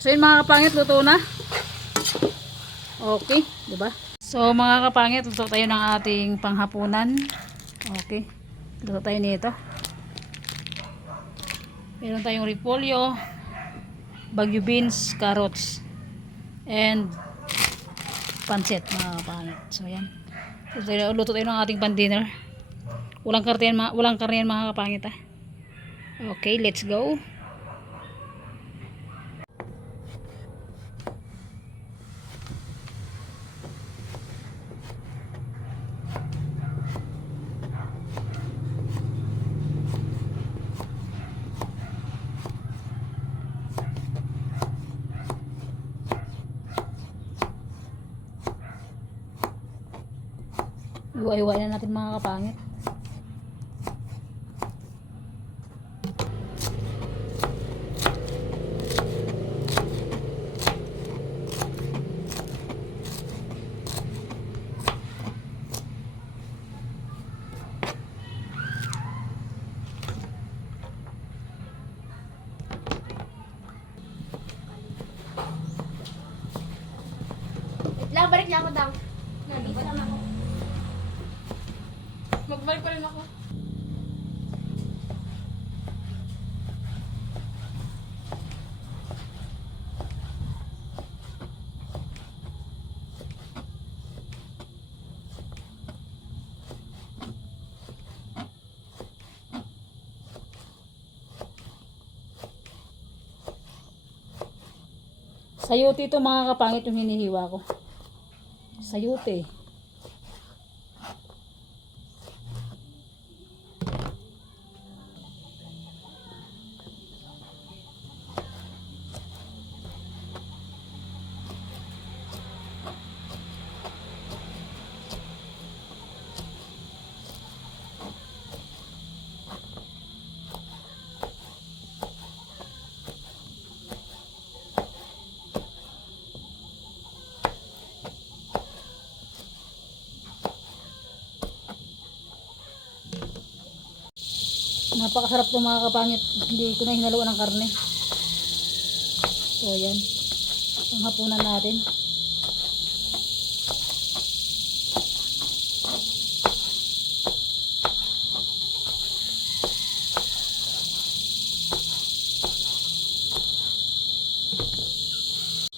So yun mga kapangit, luto na. Okay, diba? So mga kapangit, luto tayo ng ating panghapunan. Okay, luto tayo nito. Meron tayong repolyo, bagyo beans, carrots, and pancit mga kapangit. So yan, luto tayo ng ating pan-dinner. Walang karne yan mga kapangit ah. Okay, let's go. Iwa-iwa na natin mga kapangit. Balik na ako daw. Nandito lang ako. Magbalik pa rin ako. Sayote ito mga kapangit yung hinihiwa ko. Sayote. Napakasarap itong mga kapangit. Hindi ko na hinaluan ng karne. So yan, ang hapunan natin.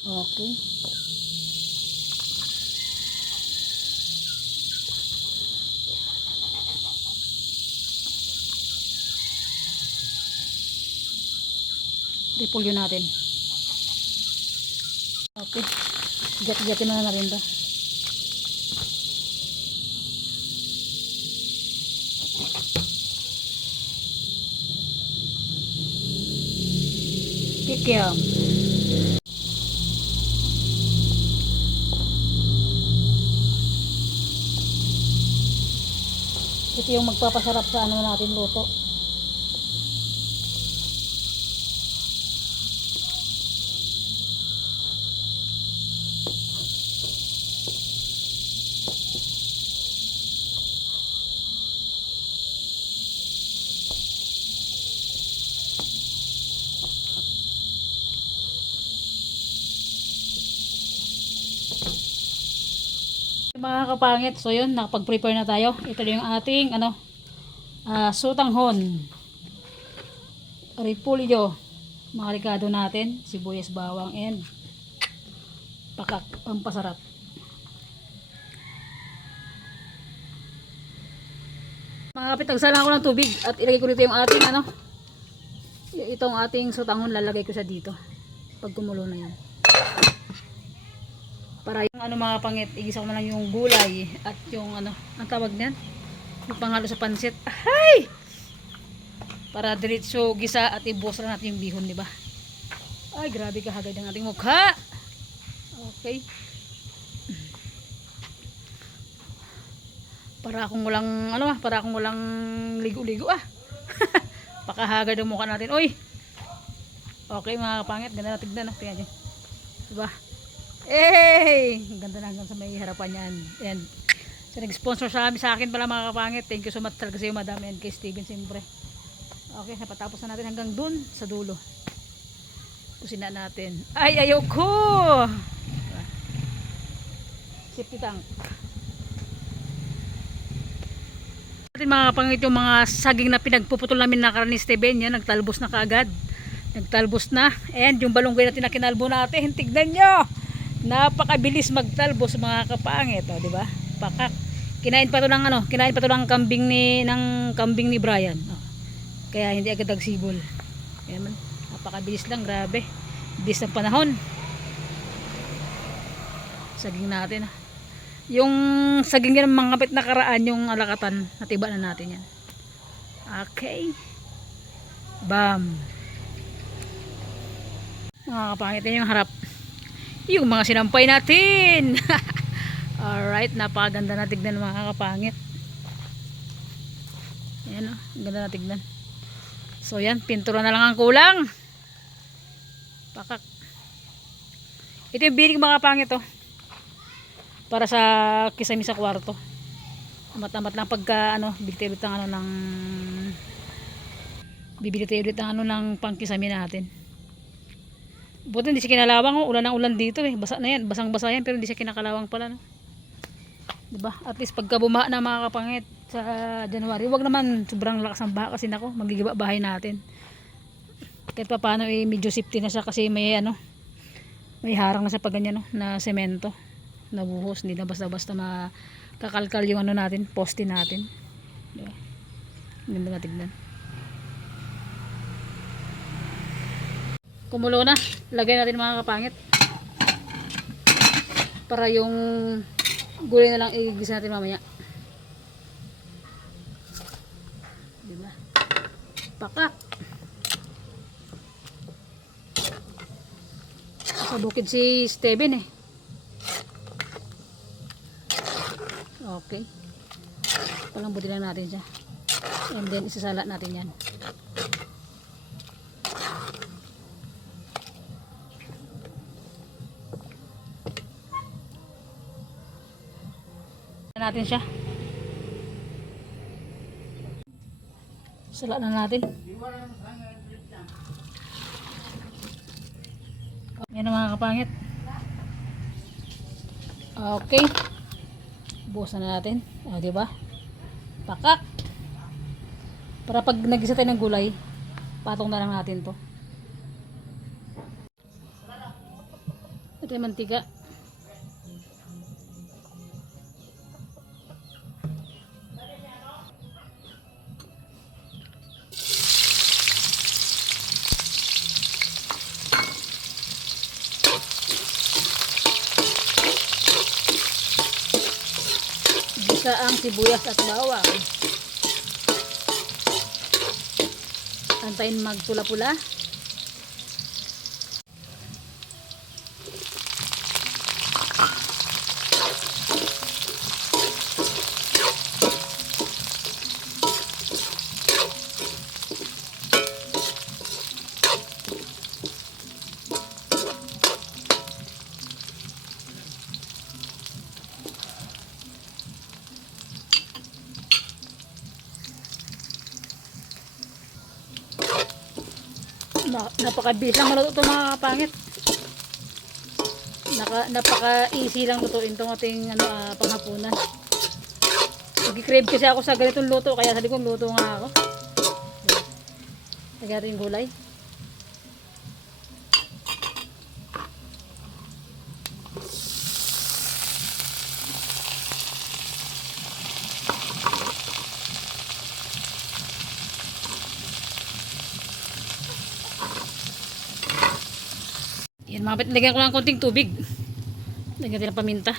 Okay. Repolyo natin. Okay. Gat-gatin na rin ba? Kikiam. Ito yung magpapasarap sa ano natin luto. Mga kapangit, so yun, nakapag-prepare na tayo. Ito yung ating sotanghon, repolyo, mga ricado natin, sibuyas, bawang, and pakak, pampasarap. Mga kapit, nagsalang ako ng tubig at ilagay ko dito yung ating itong ating sotanghon, lalagay ko sa dito pag kumulo na yan. Para yung mga pangit, igisa ko na lang yung gulay at yung ang tawag niyan, yung panghalo sa pansit. Ay! Para diretso gisa at ibuhos lang natin yung bihon, di ba? Ay, grabe kahagad ang ating mukha. Okay. Para akong walang ligo-ligo ah. Pakahagad ang mukha natin. Oy. Okay mga kapangit, ganda na tignan, tingnan niyo. Diba? Eh, ganda na hanggang sa may harapan yan. And so nag-sponsor sa akin pala mga kapangit. Thank you so much talaga sa iyo, Madam, and kay Steven siyempre. Okay, napatapos na natin hanggang dun sa dulo. Kusina natin. Ay, ayoko! Safety tank. Natin mga kapangit yung mga saging na pinagpuputol namin na karni Steven. Yan, nagtalbos na kaagad. Nagtalbos na. And yung balunggay natin na kinalbo natin. Tignan nyo! Napakabilis magtalbos mga kapangit. O, diba? Pakak. Kinain pa to ng ano, kinain pa to ng kambing ni Brian. O. Kaya hindi agad nagsibol. Ayan man. Napakabilis lang, grabe. Bilis ng panahon. Saging natin. Yung saging yan mga kapit nakaraan, yung alakatan, natiba na natin yan. Okay. Bam. Mga kapangit yan yung harap. Yung mga sinampay natin. Alright, napakaganda na tignan mga kapangit. Ayan o, ganda na tignan. So yan, pintura na lang ang kulang. Pakak. Ito yung binig mga kapangit o. Para sa kisame sa kwarto. Amat-amat lang pagka ano, bibili ulit ng ano ng bibili tayo ulit ng ano ng pangkisame natin. Buti hindi siya kinalawang, oh. Ulan ng ulan dito eh. Basa na yan, basang-basa yan pero hindi siya kinakalawang pala no. Diba? At least pagka bumaha na mga kapangit sa January, wag naman sobrang lakas ng baha kasi nako, magigiba bahay natin. Kahit pa paano eh, medyo safety na siya kasi may ano, may harang na sa pagganyan no, na semento. Nabuhos, hindi na basta-basta makakalkal yung ano natin, poste natin. Diba? Ganda na tignan. Kumulo na, lagay natin mga kapangit. Para yung gulay na lang igigisa natin mamaya. Diba? Pakak. Sa bukid si Steven eh. Okay. Palambutin lang natin siya. And then isasalat natin yan. Natin siya. Salat na natin. Yan ang mga kapangit. Okay. Bukasan na natin. O, diba? Pakak. Para pag nagisa tayo ng gulay, patong na lang natin to. Ito yung mantika. Gisa ang sibuyas at bawang. Antayin magpula-pula. Napakabilis lang maluto ito mga kapangit. Napaka-easy lang lutuin itong ating ano, panghapunan. Nag-crave kasi ako sa ganitong luto, kaya sabi ko luto nga ako. Lagyan natin yung gulay. Yan, lagyan ko lang konting tubig. Lagyan natin ng paminta.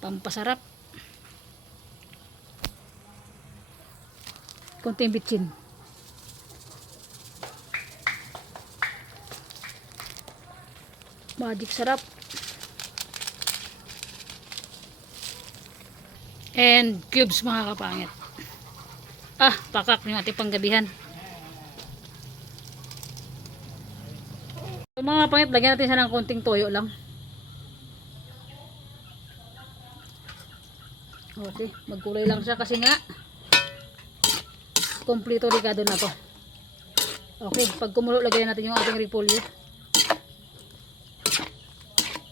Pampasarap. Konting bitchin. Magic sarap. And cubes mga kapangit. Ah, pakak yung ating panggabihan. So, mga kapangit, lagyan natin siya ng konting toyo lang. Okay, magkulay lang siya kasi nga kompleto rigado na to. Okay, pag kumulo, lagyan natin yung ating repolyo.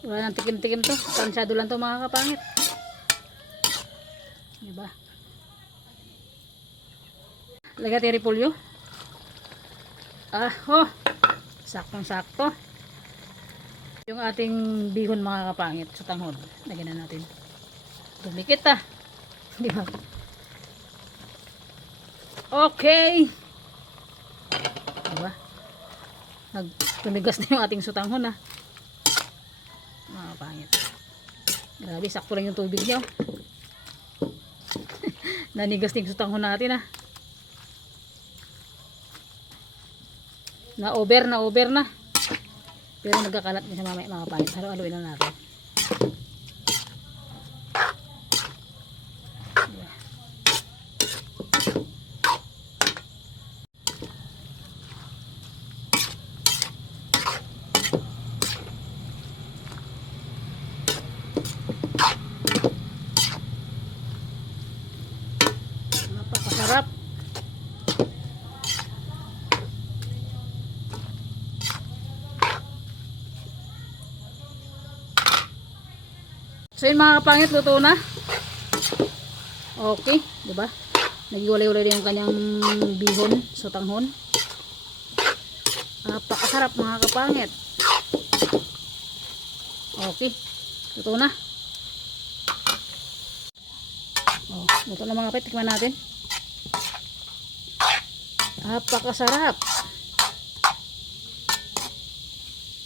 Wala nang tikim-tikim to. Pansyado lang to mga kapangit. Diba? Lagyan natin yung repolyo. Oh, saktong-sakto. Yung ating bihon mga kapangit sa tanghon. Lagyan na natin. Dumikit Diba? Okay. Diba? Tumigas na yung ating sutanghon mga kapangit. Grabe, sakto lang yung tubig niya. Nanigas na yung sutanghon natin Na over na. Pero nagkakalat niya sa mamaya mga kapangit. Halo-haloin na natin. Napakasarap. So yun mga kapangit, luto na. Okay, diba? Nagiwalay-walay din yung kanyang bihon, sutanghon. Napakasarap mga kapangit. Okay, luto na. Luto na mga kapit, tikman natin. Napakasarap.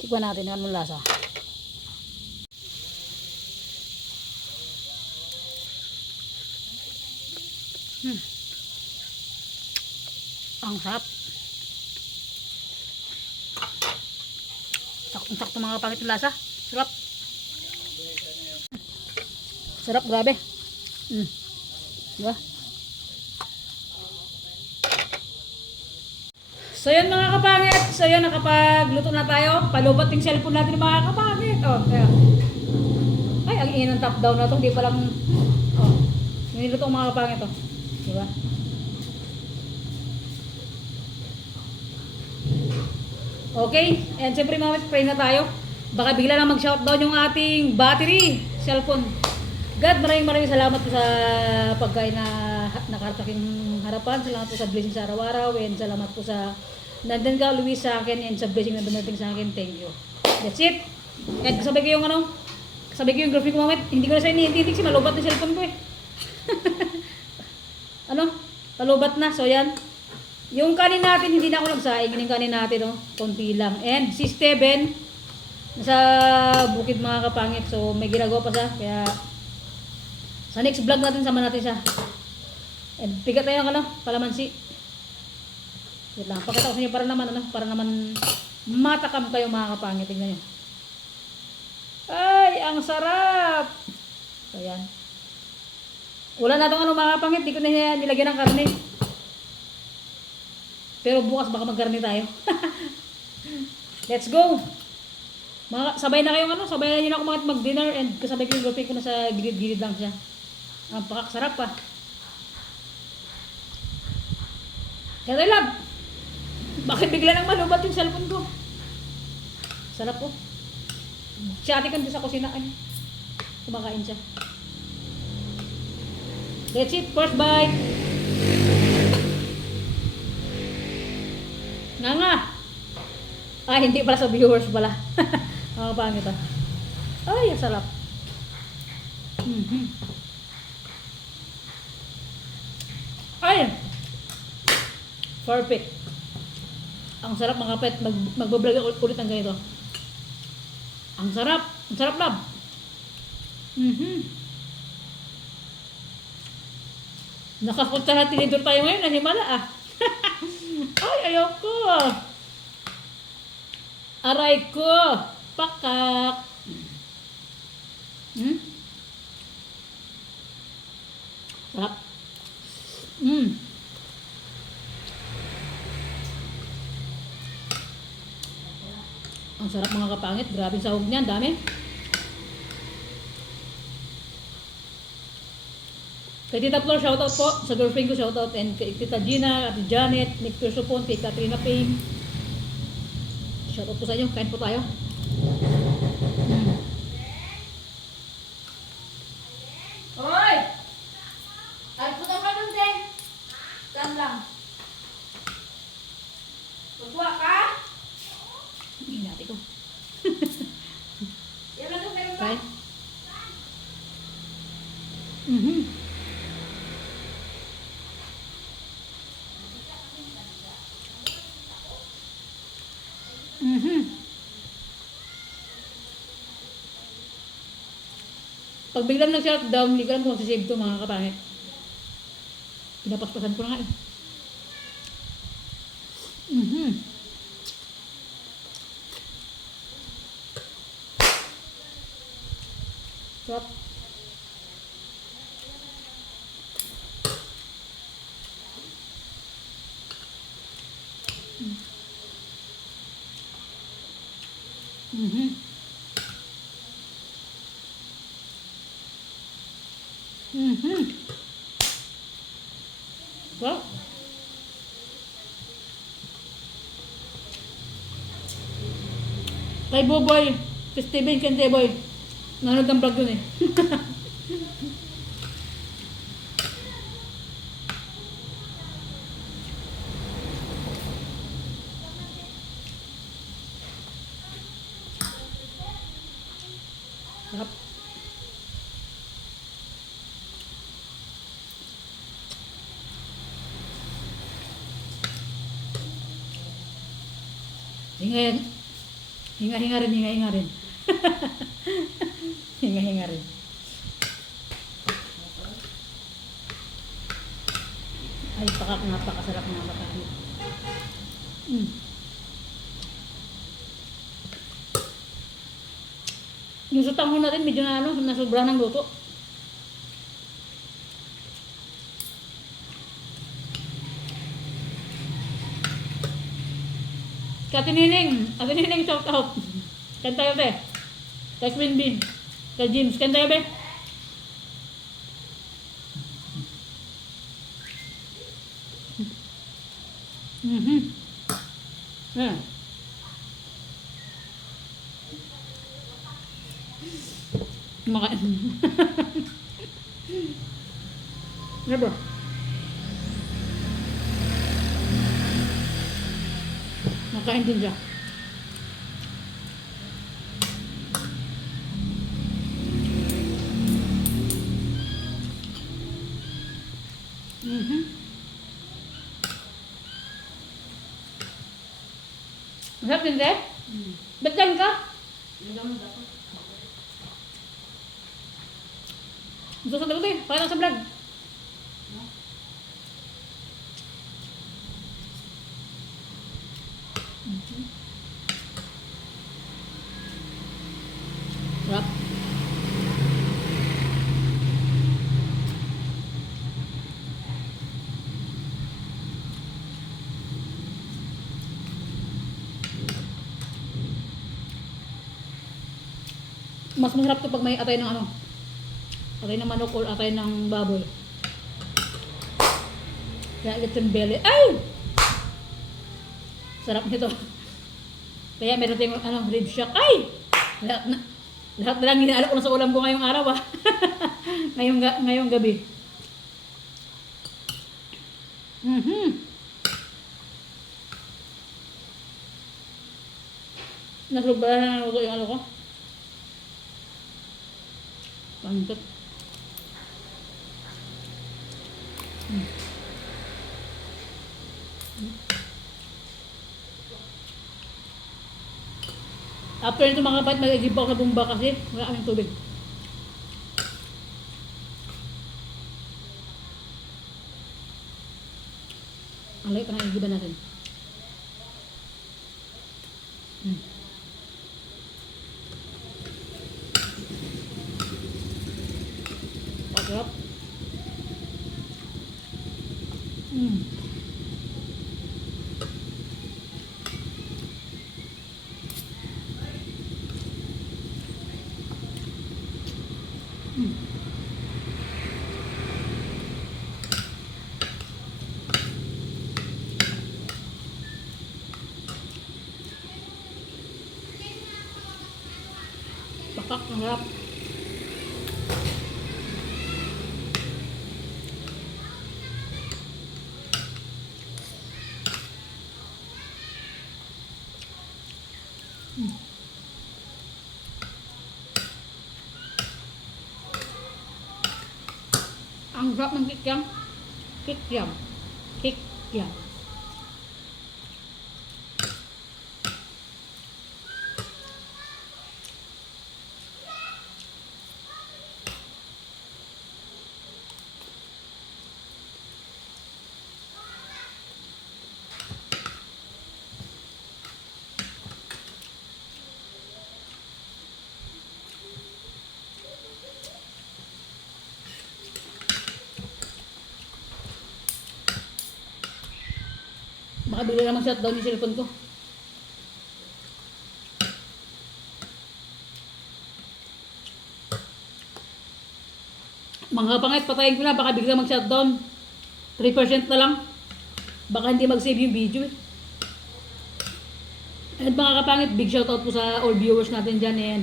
Tikman natin, anong lasa. Ang sarap. Saktong-sakto mga kapangit yung lasa. Sarap. Sarap, grabe. Diba? So yun mga kapangit. So yun, nakapagluto na tayo. Palubat yung cellphone natin mga kapangit. Kaya. Ay, ang ingin ng top down na to. Hindi pa lang. Niluto mga kapangit Diba? Okay. And siyempre mga kapangit, pray na tayo. Baka bigla lang mag-shutdown yung ating battery cellphone. God, maraming salamat po sa pagkain na nakarating harapan. Salamat po sa blessing sa araw-araw. And salamat po sa nandun ka, Luis, sa akin. And sa blessing na dumating sa akin. Thank you. That's it. And kasabay ko yung girlfriend ko mamit. Hindi ko na siya iniintindig kasi malubat na cellphone ko palubat na. So yan. Yung kanin natin, hindi na ako nagsaing. Yung kanin natin, konti lang. And si Steven, nasa bukid mga kapangit. So may ginagawa pa siya. Kaya sa next vlog natin, sama natin siya. And pigat tayo ng palamansi. Wait lang, pakita ko sa inyo para naman matakam kayo mga kapangit. Tingnan nyo. Ay, ang sarap! So yan. Wala na itong mga kapangit, di ko na nilagyan ng karne. Pero bukas baka magkarne tayo. Let's go! Sabay na kayong sabay na yun ako mag-dinner and kasabay ko yung girlfriend ko na sa gilid-gilid lang siya. Ang pakakasarap pa. Kaya tayo lab! Bakit bigla nang malubat yung cellphone ko? Sarap po. Siyati kan doon sa kusinaan. Kumakain siya. That's it. First bite. Nga. Hindi pala sa viewers pala. Mga pangit Ay, ang sarap. Ay! Perfect. Ang sarap mga pet. Magbablog ulit ng ganito. Ang sarap. Ang sarap lab. Nakakunta na tinidor tayo ngayon. Nahimala Ay, ayoko. Aray ko. Pakak. Sarap. Ang sarap mga kapangit. Grabe sa sahog niyan. Dami. Kay Tita Flor, shoutout po. Sa girlfriend ko, shoutout. And kay Tita Gina, Ate Janet, Nick Tursopon, kay Katrina Payne, Shout out po sa inyo. Kain po tayo. Mm. Hoy! Ay, puto ka nun, Deng. Lang. Tutuwa ka? Hinati ko. Yan lang yung meron pa. Kain. Mhm. Mhm. Pag biglang nag-shutdown, hindi ko alam kung sisave to mga kapangit. Pinapaspasan ko na nga eh. Mhm. Sarap. Mhm. Mhm. Sarap. Kay Boboy, si Steven Kenteboy. Nanood ng vlog dun eh. Sarap. Hinga, hinga rin, hinga rin. Hinga rin. Ay, napakasarap nga makain. Mm. Yung sa tanghon natin, medyo na nasobra ng luto. Ate Nining, shout out. Kanta kayo, be. Kay Queen Bean. Kay James, kanta kayo, be. Mhm. Ayan. Makain. Ano ba? Makain din siya. Mhm. Masarap din, Dad? Ba't dyan ka? Gusto sa dagot eh. Para sa vlog. Sarap. Mas masarap to pag may atay ng atay ng manok or atay ng baboy. Kaya lechon belly. Ay! Sarap nito. Kaya meron tayong rib shack. Ay! Lahat na lang hinalo ko na sa ulam ko ngayong araw ah. ngayong gabi. Mhm. Nasobrahan na naluto yung ko. Pantot. After nito mga kapatid, mag-igib ako sa bumba kasi wala kaming tubig. Alay pa na igiban natin. Sarap. Pak, ang harap. Ang sarap ng kikiam. Kikiam. Kikiam. Baka bigla naman shutdown yung cellphone ko. Mga kapangit, patayin ko na. Baka bigla mag-shutdown. 3% na lang. Baka hindi mag-save yung video eh. And mga kapangit, big shoutout po sa all viewers natin dyan. And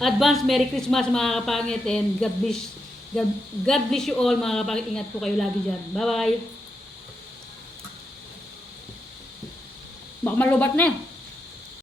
advance Merry Christmas mga kapangit. And God bless you all mga kapangit. Ingat po kayo lagi dyan. Bye bye. Baka malubat na eh.